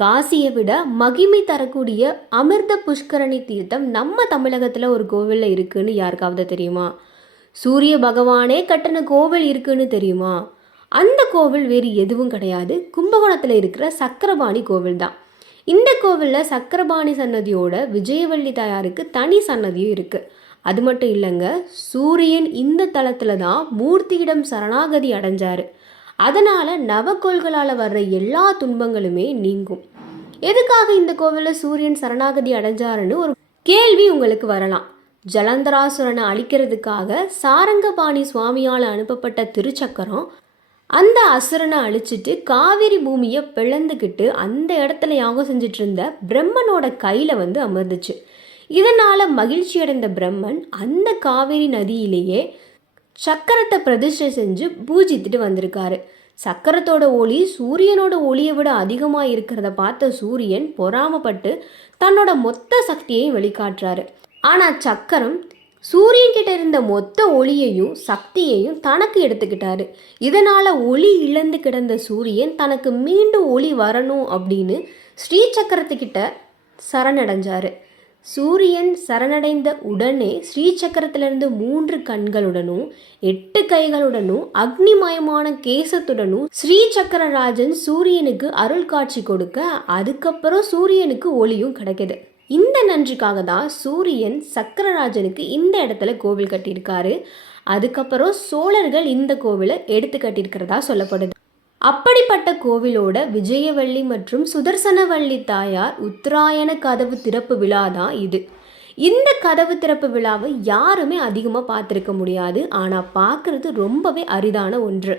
காசியை விட மகிமை தரக்கூடிய அமிர்த புஷ்கரணி தீர்த்தம் நம்ம தமிழகத்தில் ஒரு கோவிலில் இருக்குன்னு யாருக்காவது தெரியுமா? சூரிய பகவானே கட்டின கோவில் இருக்குன்னு தெரியுமா? அந்த கோவில் வேறு எதுவும் கிடையாது, கும்பகோணத்தில் இருக்கிற சக்கரபாணி கோவில் தான். இந்த கோவிலில் சக்கரபாணி சன்னதியோட விஜயவள்ளி தாயாருக்கு தனி சன்னதியும் இருக்குது. அது மட்டும் இல்லைங்க, சூரியன் இந்த தளத்தில் தான் மூர்த்தியிடம் சரணாகதி அடைஞ்சார். அதனால் நவக்கோள்களால் வர்ற எல்லா துன்பங்களுமே நீங்கும். எதுக்காக இந்த கோவிலில் சூரியன் சரணாகதி அடைஞ்சாருன்னு ஒரு கேள்வி உங்களுக்கு வரலாம். ஜலந்தராசுரனை அழிக்கிறதுக்காக சாரங்கபாணி சுவாமியால் அனுப்பப்பட்ட திருச்சக்கரம் அந்த அசுரனை அழிச்சிட்டு காவிரி பூமியை பிளந்துக்கிட்டு அந்த இடத்துல யாகம் செஞ்சிட்டு இருந்த பிரம்மனோட கையில் அமர்ந்துச்சு. இதனால் மகிழ்ச்சி அடைந்த பிரம்மன் அந்த காவிரி நதியிலேயே சக்கரத்தை பிரதிஷ்டை செஞ்சு பூஜித்துட்டு வந்திருக்காரு. சக்கரத்தோட ஒளி சூரியனோட ஒளியை விட அதிகமாக இருக்கிறத பார்த்த சூரியன் பொறாமப்பட்டு தன்னோட மொத்த சக்தியை வெளிக்காட்டுறாரு. ஆனால் சக்கரம் சூரியன் கிட்ட இருந்த மொத்த ஒளியையும் சக்தியையும் தனக்கு எடுத்துக்கிட்டாரு. இதனால் ஒளி இழந்து கிடந்த சூரியன் தனக்கு மீண்டும் ஒளி வரணும் அப்படின்னு ஸ்ரீ சக்கரத்துக்கிட்ட சரணடைஞ்சாரு. சூரியன் சரணடைந்த உடனே ஸ்ரீசக்கரத்திலிருந்து 3 கண்களுடனும் 8 கைகளுடனும் அக்னிமயமான கேசத்துடனும் ஸ்ரீசக்கரராஜன் சூரியனுக்கு அருள் காட்சி கொடுக்க அதுக்கப்புறம் சூரியனுக்கு ஒளியும் கிடைக்குது. இந்த நன்றிக்காக தான் சூரியன் சக்கரராஜனுக்கு இந்த இடத்துல கோவில் கட்டியிருக்காரு. அதுக்கப்புறம் சோழர்கள் இந்த கோவிலை எடுத்து கட்டியிருக்கிறதா சொல்லப்படுது. அப்படிப்பட்ட கோவிலோட விஜயவள்ளி மற்றும் சுதர்சனவள்ளி தாயார் உத்தராயண கதவு திறப்பு விழா தான் இது. இந்த கதவு திறப்பு விழாவை யாருமே அதிகமாக பார்த்துருக்க முடியாது, ஆனால் பார்க்கறது ரொம்பவே அரிதான ஒன்று.